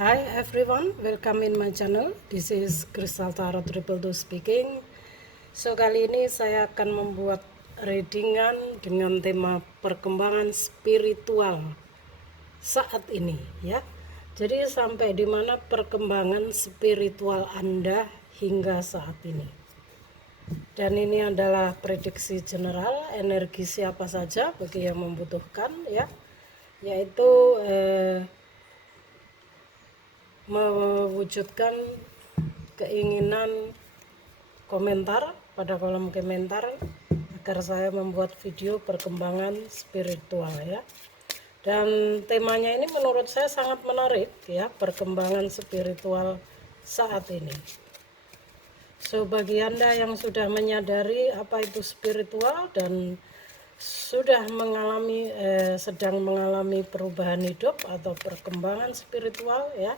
Hi everyone, welcome in my channel. This is Crystal Tarot Triple Two speaking. So kali ini saya akan membuat readingan dengan tema perkembangan spiritual saat ini ya. Jadi sampai di mana perkembangan spiritual Anda hingga saat ini. Dan ini adalah prediksi general energi siapa saja bagi yang membutuhkan ya. Yaitu mewujudkan keinginan komentar pada kolom komentar agar saya membuat video perkembangan spiritual ya. Dan temanya ini menurut saya sangat menarik ya, perkembangan spiritual saat ini. So bagi Anda yang sudah menyadari apa itu spiritual dan sudah mengalami sedang mengalami perubahan hidup atau perkembangan spiritual ya,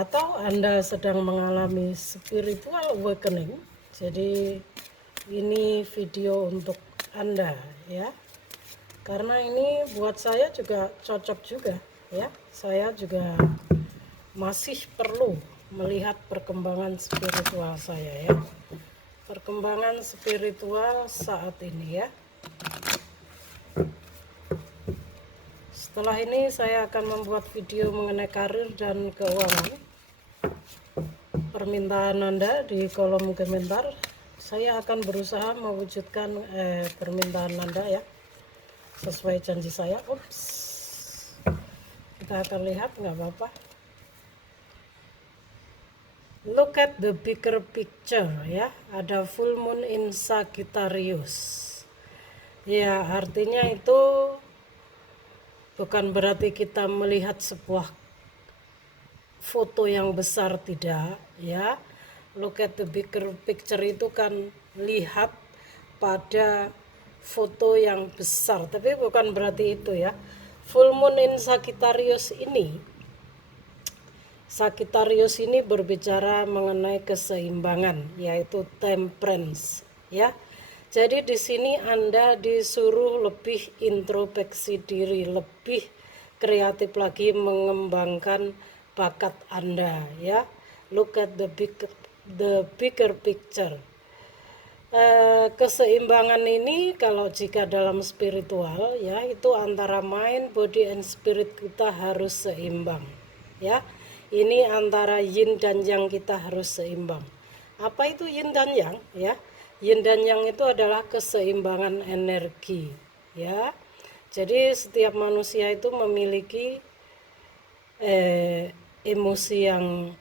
atau Anda sedang mengalami spiritual awakening, jadi ini video untuk Anda ya, karena ini buat saya juga cocok juga ya. Saya juga masih perlu melihat perkembangan spiritual saya ya, perkembangan spiritual saat ini ya. Setelah ini saya akan membuat video mengenai karir dan keuangan. Permintaan Anda di kolom komentar, saya akan berusaha mewujudkan permintaan Anda ya, sesuai janji saya. Ups, kita akan lihat, nggak apa-apa. Look at the bigger picture ya, ada full moon in Sagittarius ya, artinya itu bukan berarti kita melihat sebuah foto yang besar, tidak ya. Look at the bigger picture itu kan lihat pada foto yang besar, tapi bukan berarti itu ya. Full moon in Sagittarius ini, Sagittarius ini berbicara mengenai keseimbangan, yaitu temperance ya. Jadi di sini Anda disuruh lebih introspeksi diri, lebih kreatif lagi mengembangkan bakat Anda ya. Look at the bigger picture. Keseimbangan ini kalau jika dalam spiritual ya, itu antara mind, body, and spirit kita harus seimbang ya. Ini antara yin dan yang kita harus seimbang. Apa itu yin dan yang ya? Yin dan yang itu adalah keseimbangan energi ya. Jadi setiap manusia itu memiliki emosi yang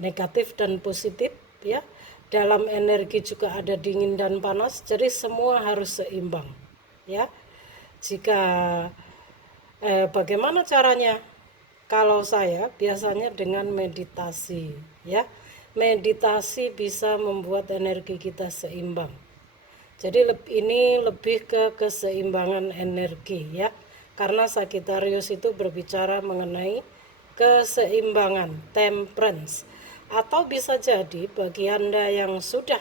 negatif dan positif ya. Dalam energi juga ada dingin dan panas, jadi semua harus seimbang ya. Jika bagaimana caranya? Kalau saya biasanya dengan meditasi ya. Meditasi bisa membuat energi kita seimbang. Jadi ini lebih ke keseimbangan energi ya. Karena Sagittarius itu berbicara mengenai keseimbangan, temperance. Atau bisa jadi bagi Anda yang sudah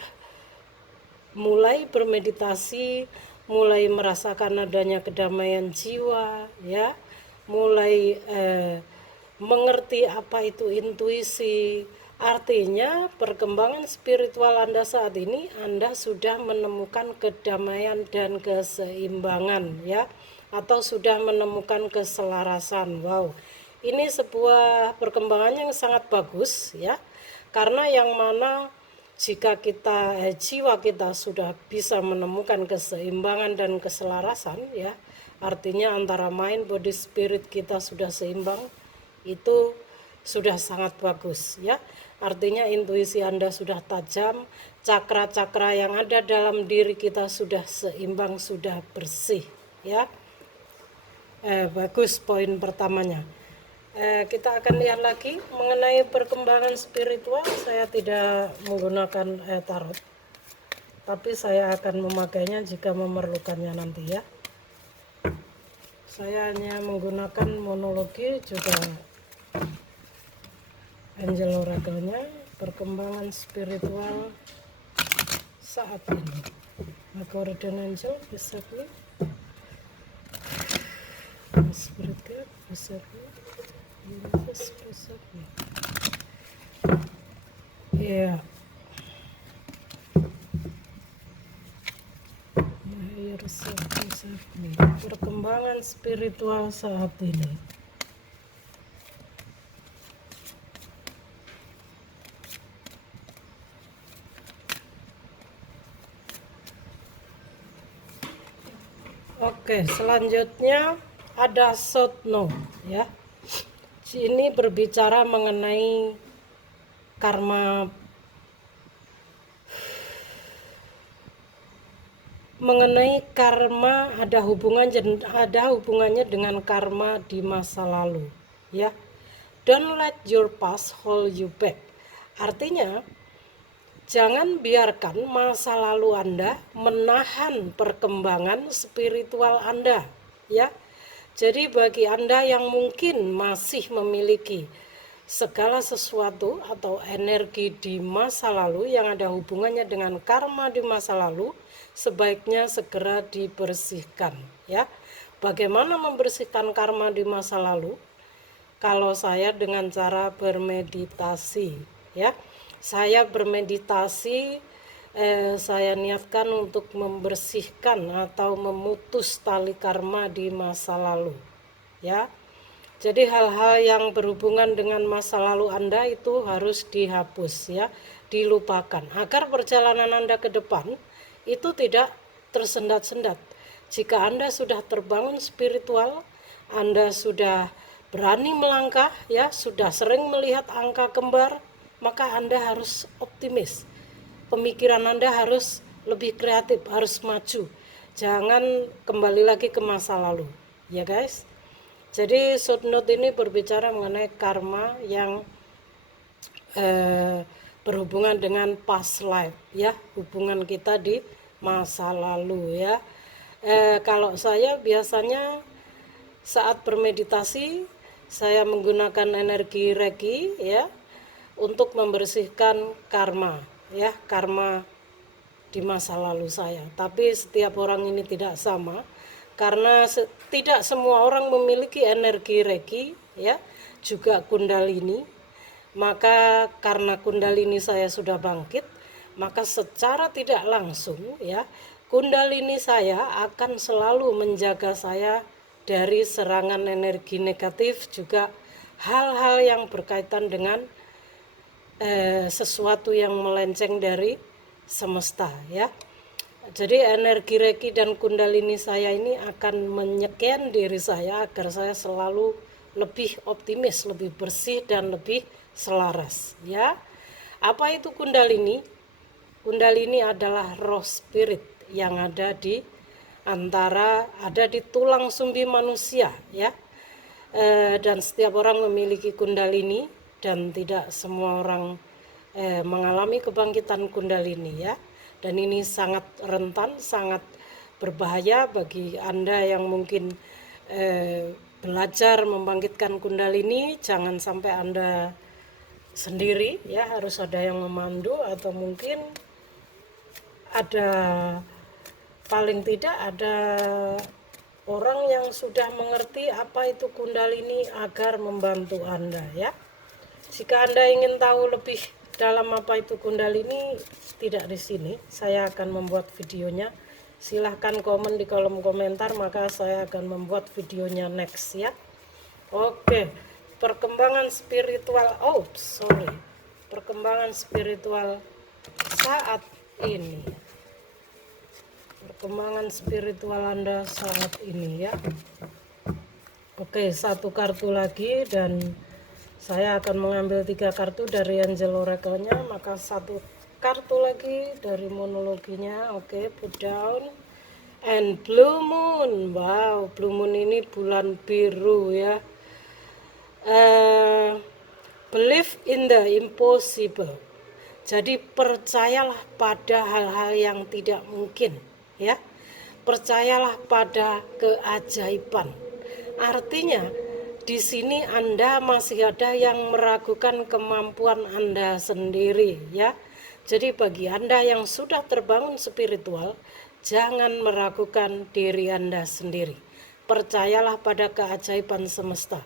mulai bermeditasi, mulai merasakan adanya kedamaian jiwa ya, mulai mengerti apa itu intuisi. Artinya perkembangan spiritual Anda saat ini, Anda sudah menemukan kedamaian dan keseimbangan ya, atau sudah menemukan keselarasan. Wow, ini sebuah perkembangan yang sangat bagus ya, karena yang mana jika kita jiwa kita sudah bisa menemukan keseimbangan dan keselarasan ya, artinya antara mind, body, spirit kita sudah seimbang, itu sudah sangat bagus ya. Artinya intuisi Anda sudah tajam, cakra-cakra yang ada dalam diri kita sudah seimbang, sudah bersih ya. Bagus poin pertamanya. Kita akan lihat lagi mengenai perkembangan spiritual. Saya tidak menggunakan tarot, tapi saya akan memakainya jika memerlukannya nanti ya. Saya hanya menggunakan monologi, juga angel oracle-nya, perkembangan spiritual saat ini. Guardian angel, basically. Spirit guide, preserve me, universe preserve me. Ya, higher self preserve me. Perkembangan spiritual saat ini. Oke, selanjutnya ada Sotno ya. Ini berbicara mengenai karma, ada hubungannya dengan karma di masa lalu ya. Don't let your past hold you back. Artinya jangan biarkan masa lalu Anda menahan perkembangan spiritual Anda ya. Jadi bagi Anda yang mungkin masih memiliki segala sesuatu atau energi di masa lalu yang ada hubungannya dengan karma di masa lalu, sebaiknya segera dibersihkan ya. Bagaimana membersihkan karma di masa lalu? Kalau saya dengan cara bermeditasi ya. Saya bermeditasi, saya niatkan untuk membersihkan atau memutus tali karma di masa lalu ya. Jadi hal-hal yang berhubungan dengan masa lalu Anda itu harus dihapus ya, dilupakan agar perjalanan Anda ke depan itu tidak tersendat-sendat. Jika Anda sudah terbangun spiritual, Anda sudah berani melangkah ya, sudah sering melihat angka kembar, maka Anda harus optimis. Pemikiran Anda harus lebih kreatif, harus maju. Jangan kembali lagi ke masa lalu, ya guys. Jadi short note ini berbicara mengenai karma yang berhubungan dengan past life, ya, hubungan kita di masa lalu, ya. Kalau saya biasanya saat bermeditasi, saya menggunakan energi Reiki, ya, untuk membersihkan karma, ya, karma di masa lalu saya. Tapi setiap orang ini tidak sama, karena tidak semua orang memiliki energi Reiki, ya, juga Kundalini. Maka karena Kundalini saya sudah bangkit, maka secara tidak langsung, ya, Kundalini saya akan selalu menjaga saya dari serangan energi negatif, juga hal-hal yang berkaitan dengan sesuatu yang melenceng dari semesta, ya. Jadi energi Reiki dan Kundalini saya ini akan menyeken diri saya agar saya selalu lebih optimis, lebih bersih dan lebih selaras, ya. Apa itu Kundalini? Kundalini adalah roh spirit yang ada di tulang sumbi manusia, ya. Dan setiap orang memiliki Kundalini, dan tidak semua orang mengalami kebangkitan Kundalini, ya. Dan ini sangat rentan, sangat berbahaya bagi Anda yang mungkin belajar membangkitkan Kundalini. Jangan sampai Anda sendiri, ya, harus ada yang memandu, atau mungkin ada, paling tidak ada orang yang sudah mengerti apa itu Kundalini agar membantu Anda, ya. Jika Anda ingin tahu lebih dalam apa itu Kundalini, tidak di sini, saya akan membuat videonya. Silahkan komen di kolom komentar, maka saya akan membuat videonya next, ya. Oke, perkembangan spiritual, perkembangan spiritual saat ini. Perkembangan spiritual Anda saat ini, ya. Oke, satu kartu lagi, dan saya akan mengambil 3 kartu dari Angel Oracle-nya, maka satu kartu lagi dari monologinya. Oke, put down. And blue moon. Wow, blue moon ini bulan biru, ya. Believe in the impossible. Jadi percayalah pada hal-hal yang tidak mungkin, ya. Percayalah pada keajaiban. Artinya di sini Anda masih ada yang meragukan kemampuan Anda sendiri, ya. Jadi bagi Anda yang sudah terbangun spiritual, jangan meragukan diri Anda sendiri. Percayalah pada keajaiban semesta.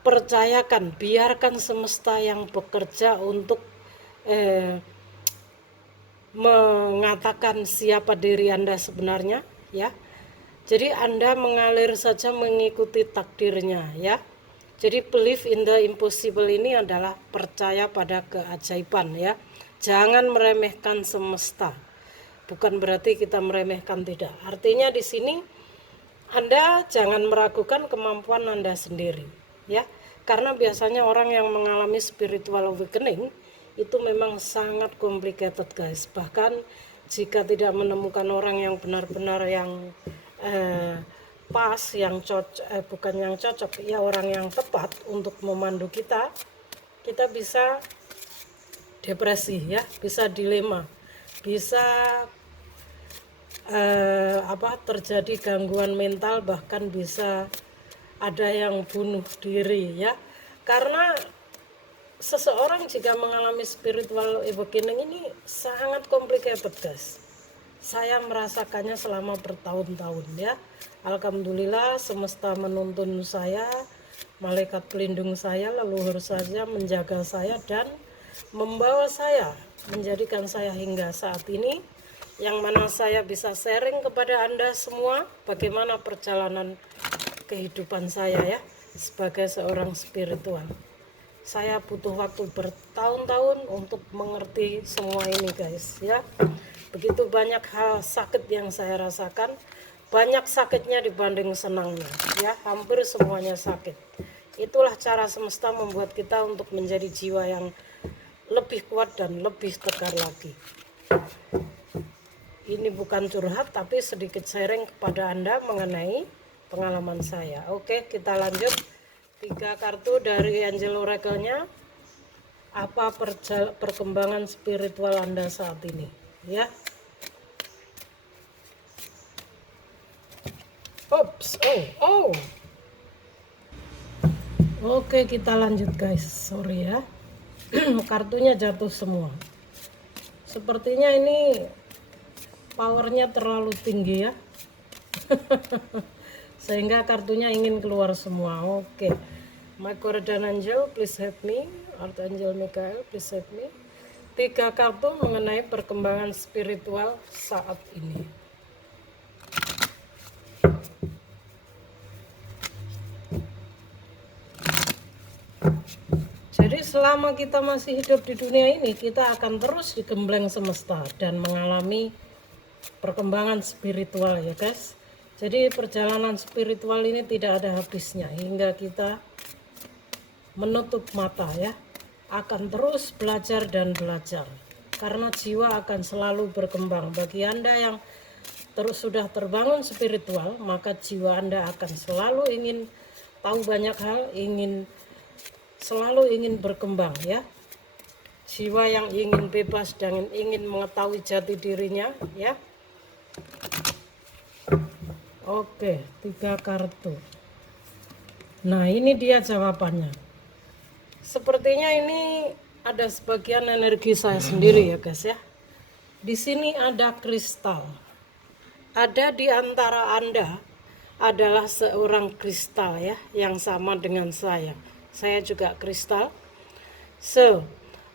Percayakan, biarkan semesta yang bekerja untuk mengatakan siapa diri Anda sebenarnya, ya. Jadi Anda mengalir saja mengikuti takdirnya, ya. Jadi believe in the impossible ini adalah percaya pada keajaiban, ya. Jangan meremehkan semesta. Bukan berarti kita meremehkan, tidak. Artinya di sini Anda jangan meragukan kemampuan Anda sendiri, ya. Karena biasanya orang yang mengalami spiritual awakening itu memang sangat complicated, guys. Bahkan jika tidak menemukan orang yang benar-benar yang pas, yang cocok, bukan yang cocok, ya, orang yang tepat untuk memandu kita bisa depresi, ya, bisa dilema, bisa terjadi gangguan mental, bahkan bisa ada yang bunuh diri, ya. Karena seseorang jika mengalami spiritual awakening ini sangat complicated, guys. Saya merasakannya selama bertahun-tahun, ya. Alhamdulillah semesta menuntun saya, malaikat pelindung saya, leluhur saja menjaga saya dan membawa saya, menjadikan saya hingga saat ini, yang mana saya bisa sharing kepada Anda semua bagaimana perjalanan kehidupan saya, ya, sebagai seorang spiritual. Saya butuh waktu bertahun-tahun untuk mengerti semua ini, guys, ya. Begitu banyak hal sakit yang saya rasakan, banyak sakitnya dibanding senangnya, ya, hampir semuanya sakit. Itulah cara semesta membuat kita untuk menjadi jiwa yang lebih kuat dan lebih tegar lagi. Ini bukan curhat, tapi sedikit sharing kepada Anda mengenai pengalaman saya. Oke, kita lanjut. 3 kartu dari Angel Oracle-nya. Apa perkembangan spiritual Anda saat ini, ya. Oops, oh. Oke, kita lanjut, guys. Sorry, ya. Kartunya jatuh semua. Sepertinya ini powernya terlalu tinggi, ya. Sehingga kartunya ingin keluar semua. Oke. My Guardian Angel, please help me. Archangel Michael, please help me. 3 kartu mengenai perkembangan spiritual saat ini. Jadi selama kita masih hidup di dunia ini, kita akan terus digembleng semesta dan mengalami perkembangan spiritual, ya, guys. Jadi perjalanan spiritual ini tidak ada habisnya hingga kita menutup mata, ya. Akan terus belajar dan belajar. Karena jiwa akan selalu berkembang. Bagi Anda yang sudah terbangun spiritual, maka jiwa Anda akan selalu ingin tahu banyak hal, selalu ingin berkembang, ya. Jiwa yang ingin bebas dan ingin mengetahui jati dirinya, ya. Oke, 3 kartu. Nah, ini dia jawabannya. Sepertinya ini ada sebagian energi saya sendiri, ya, guys, ya. Di sini ada kristal. Ada di antara Anda adalah seorang kristal, ya, yang sama dengan saya. Saya juga kristal. So,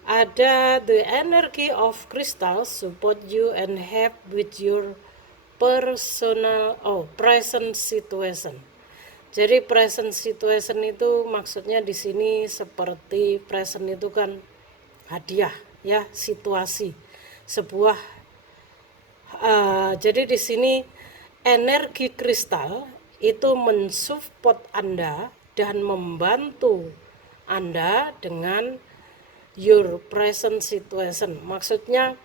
ada the energy of crystal support you and help with your present situation. Jadi present situation itu maksudnya di sini seperti present itu kan hadiah, ya, situasi, sebuah. Jadi di sini energi kristal itu mensupport Anda dan membantu Anda dengan your present situation. Maksudnya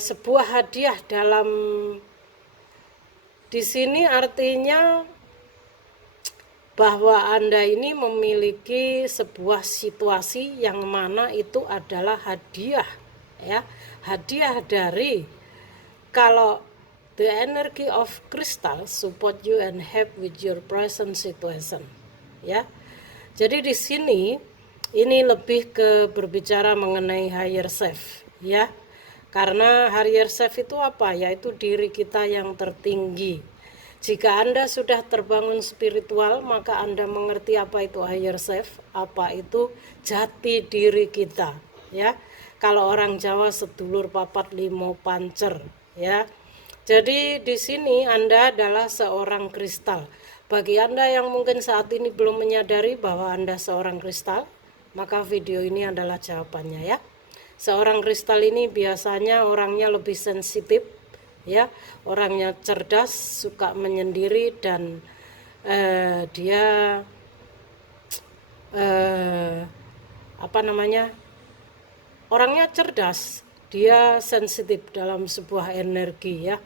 sebuah hadiah dalam di sini artinya bahwa Anda ini memiliki sebuah situasi yang mana itu adalah hadiah, ya, hadiah dari, kalau the energy of crystal support you and help with your present situation, ya. Jadi di sini ini lebih ke berbicara mengenai higher self, ya. Karena higher self itu apa? Yaitu diri kita yang tertinggi. Jika Anda sudah terbangun spiritual, maka Anda mengerti apa itu higher self, apa itu jati diri kita, ya. Kalau orang Jawa sedulur papat limo pancer, ya. Jadi di sini Anda adalah seorang kristal. Bagi Anda yang mungkin saat ini belum menyadari bahwa Anda seorang kristal, maka video ini adalah jawabannya, ya. Seorang kristal ini biasanya orangnya lebih sensitif, ya, orangnya cerdas, suka menyendiri, dan dia orangnya cerdas, dia sensitif dalam sebuah energi, ya.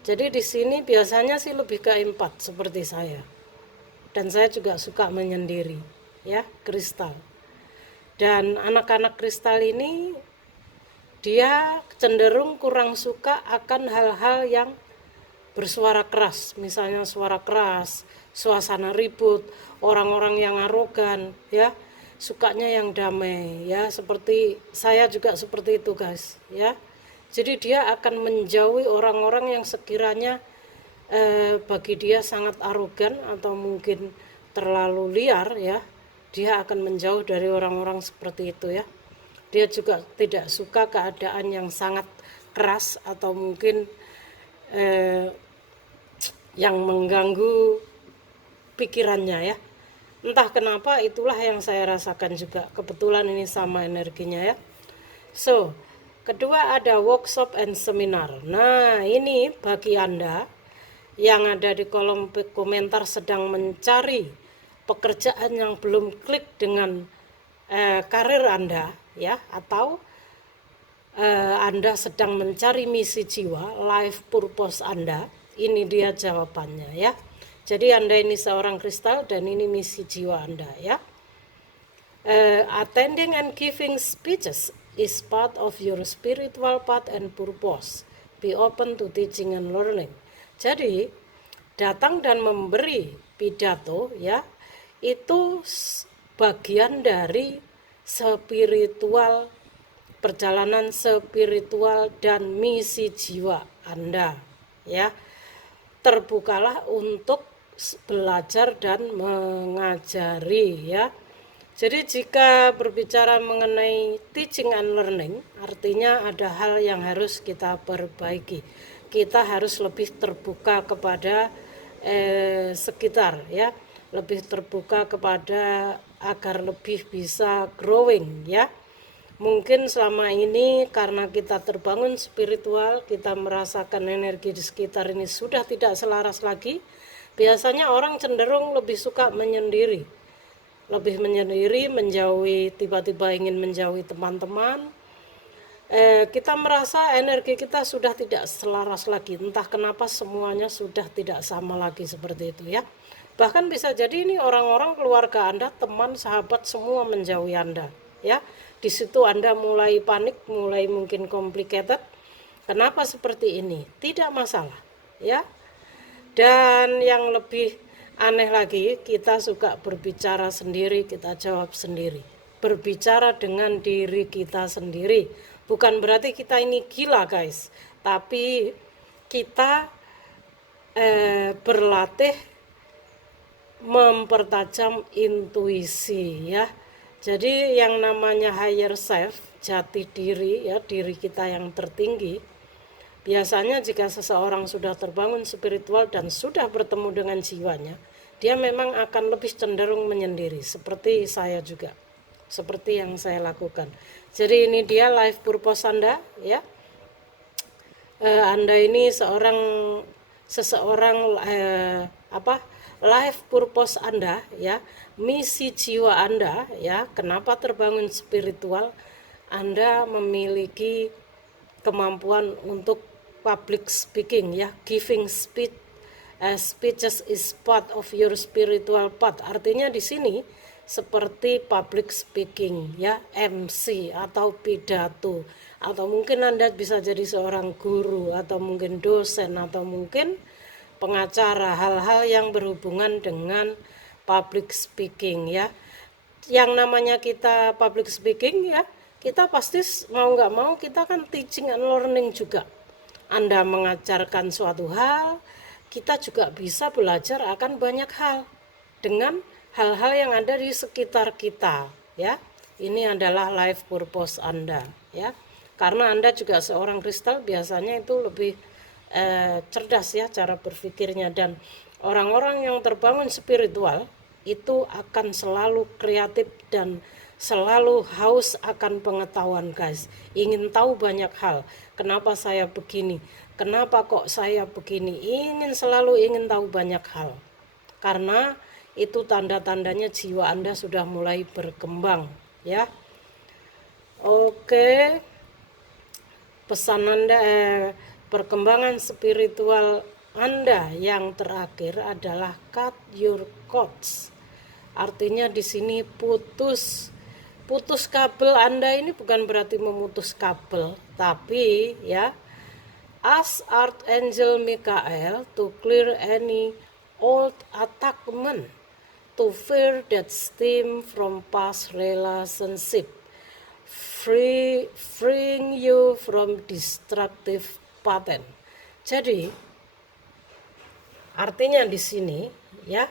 Jadi di sini biasanya sih lebih ke empat seperti saya, dan saya juga suka menyendiri, ya, kristal. Dan anak-anak kristal ini dia cenderung kurang suka akan hal-hal yang bersuara keras, misalnya suara keras, suasana ribut, orang-orang yang arogan, ya. Sukanya yang damai, ya, seperti saya juga seperti itu, guys, ya. Jadi dia akan menjauhi orang-orang yang sekiranya bagi dia sangat arogan atau mungkin terlalu liar, ya. Dia akan menjauh dari orang-orang seperti itu, ya. Dia juga tidak suka keadaan yang sangat keras atau mungkin yang mengganggu pikirannya, ya. Entah kenapa itulah yang saya rasakan juga. Kebetulan ini sama energinya, ya. So, kedua ada workshop and seminar. Nah, ini bagi Anda yang ada di kolom komentar sedang mencari pekerjaan yang belum klik dengan karir Anda, ya, atau Anda sedang mencari misi jiwa, life purpose Anda, ini dia jawabannya, ya. Jadi Anda ini seorang kristal dan ini misi jiwa Anda, ya. Attending and giving speeches is part of your spiritual path and purpose. Be open to teaching and learning. Jadi datang dan memberi pidato, ya, itu bagian dari spiritual, perjalanan spiritual dan misi jiwa Anda, ya. Terbukalah untuk belajar dan mengajari, ya. Jadi jika berbicara mengenai teaching and learning, artinya ada hal yang harus kita perbaiki. Kita harus lebih terbuka kepada sekitar, ya, lebih terbuka kepada agar lebih bisa growing, ya. Mungkin selama ini karena kita terbangun spiritual, kita merasakan energi di sekitar ini sudah tidak selaras lagi. Biasanya orang cenderung lebih suka menyendiri, menjauhi, tiba-tiba ingin menjauhi teman-teman. Kita merasa energi kita sudah tidak selaras lagi, entah kenapa semuanya sudah tidak sama lagi seperti itu, ya. Bahkan bisa jadi ini orang-orang keluarga Anda, teman, sahabat, semua menjauhi Anda, ya. Di situ Anda mulai panik, mulai mungkin complicated. Kenapa seperti ini? Tidak masalah, ya. Dan yang lebih aneh lagi, kita suka berbicara sendiri, kita jawab sendiri. Berbicara dengan diri kita sendiri. Bukan berarti kita ini gila, guys. Tapi kita berlatih mempertajam intuisi, ya. Jadi yang namanya higher self, jati diri, ya, diri kita yang tertinggi, biasanya jika seseorang sudah terbangun spiritual dan sudah bertemu dengan jiwanya, dia memang akan lebih cenderung menyendiri, seperti saya juga, seperti yang saya lakukan. Jadi ini dia life purpose Anda, ya. Anda ini life purpose Anda, ya, misi jiwa Anda, ya. Kenapa terbangun spiritual? Anda memiliki kemampuan untuk public speaking, ya, giving speeches is part of your spiritual path. Artinya di sini seperti public speaking, ya, MC atau pidato, atau mungkin Anda bisa jadi seorang guru atau mungkin dosen atau mungkin pengacara, hal-hal yang berhubungan dengan public speaking, ya. Yang namanya kita public speaking, ya, kita pasti mau nggak mau kita kan teaching and learning juga. Anda mengajarkan suatu hal, kita juga bisa belajar akan banyak hal dengan hal-hal yang ada di sekitar kita, ya. Ini adalah life purpose Anda, ya. Karena Anda juga seorang kristal, biasanya itu lebih cerdas ya cara berpikirnya, dan orang-orang yang terbangun spiritual itu akan selalu kreatif dan selalu haus akan pengetahuan, guys. Ingin tahu banyak hal. Kenapa saya begini? Kenapa kok saya begini? Selalu ingin tahu banyak hal. Karena itu tanda-tandanya jiwa Anda sudah mulai berkembang, ya. Oke. Pesan Anda, perkembangan spiritual Anda yang terakhir adalah cut your cords. Artinya di sini putus kabel Anda. Ini bukan berarti memutus kabel, tapi ya, ask Archangel Michael to clear any old attachment, to fear that stem from past relationship, freeing you from destructive pattern. Jadi artinya di sini ya,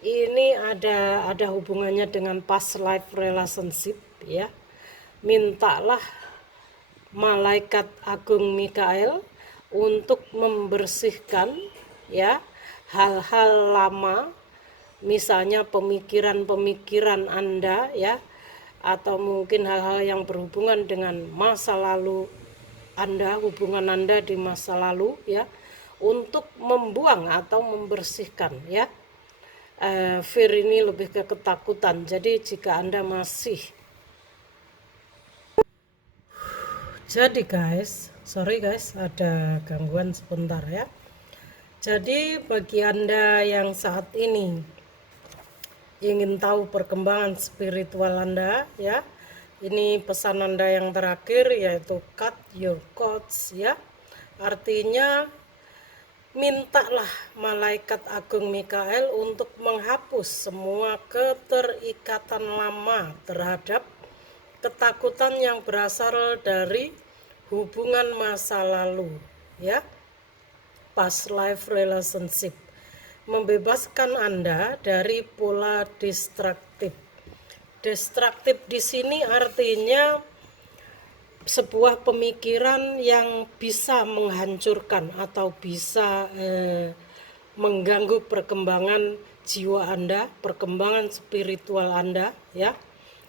ini ada hubungannya dengan past life relationship, ya. Mintalah malaikat agung Mikael untuk membersihkan ya hal-hal lama, misalnya pemikiran-pemikiran Anda ya, atau mungkin hal-hal yang berhubungan dengan masa lalu Anda, hubungan Anda di masa lalu ya, untuk membuang atau membersihkan ya. Fear ini lebih ke ketakutan. Jadi jika Anda masih, jadi guys, sorry guys, ada gangguan sebentar ya. Jadi bagi Anda yang saat ini ingin tahu perkembangan spiritual Anda ya, ini pesan Anda yang terakhir, yaitu cut your cords ya. Artinya mintalah malaikat agung Mikael untuk menghapus semua keterikatan lama terhadap ketakutan yang berasal dari hubungan masa lalu ya, past life relationship, membebaskan Anda dari pola destruktif. Destruktif di sini artinya sebuah pemikiran yang bisa menghancurkan atau bisa mengganggu perkembangan jiwa Anda, perkembangan spiritual Anda ya.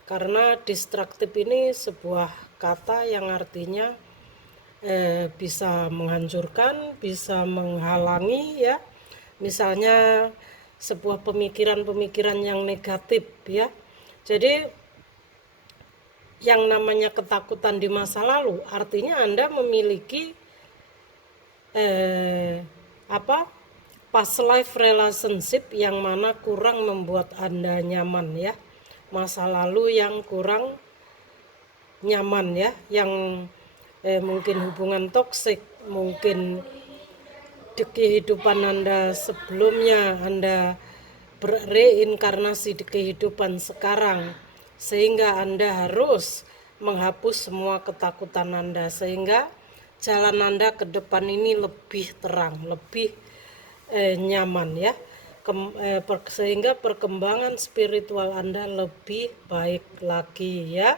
Karena destruktif ini sebuah kata yang artinya bisa menghancurkan, bisa menghalangi ya. Misalnya sebuah pemikiran-pemikiran yang negatif ya. Jadi yang namanya ketakutan di masa lalu artinya Anda memiliki past life relationship yang mana kurang membuat Anda nyaman ya, masa lalu yang kurang nyaman ya, yang mungkin hubungan toksik, mungkin di kehidupan Anda sebelumnya Anda bereinkarnasi di kehidupan sekarang, sehingga Anda harus menghapus semua ketakutan Anda, sehingga jalan Anda ke depan ini lebih terang, lebih nyaman ya, sehingga perkembangan spiritual Anda lebih baik lagi ya.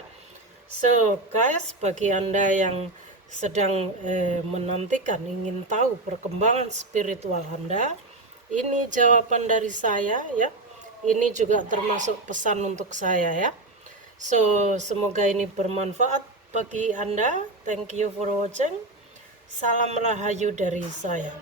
So guys, bagi Anda yang sedang menantikan, ingin tahu perkembangan spiritual Anda, ini jawaban dari saya ya. Ini juga termasuk pesan untuk saya ya. So, semoga ini bermanfaat bagi Anda. Thank you for watching. Salam rahayu dari saya.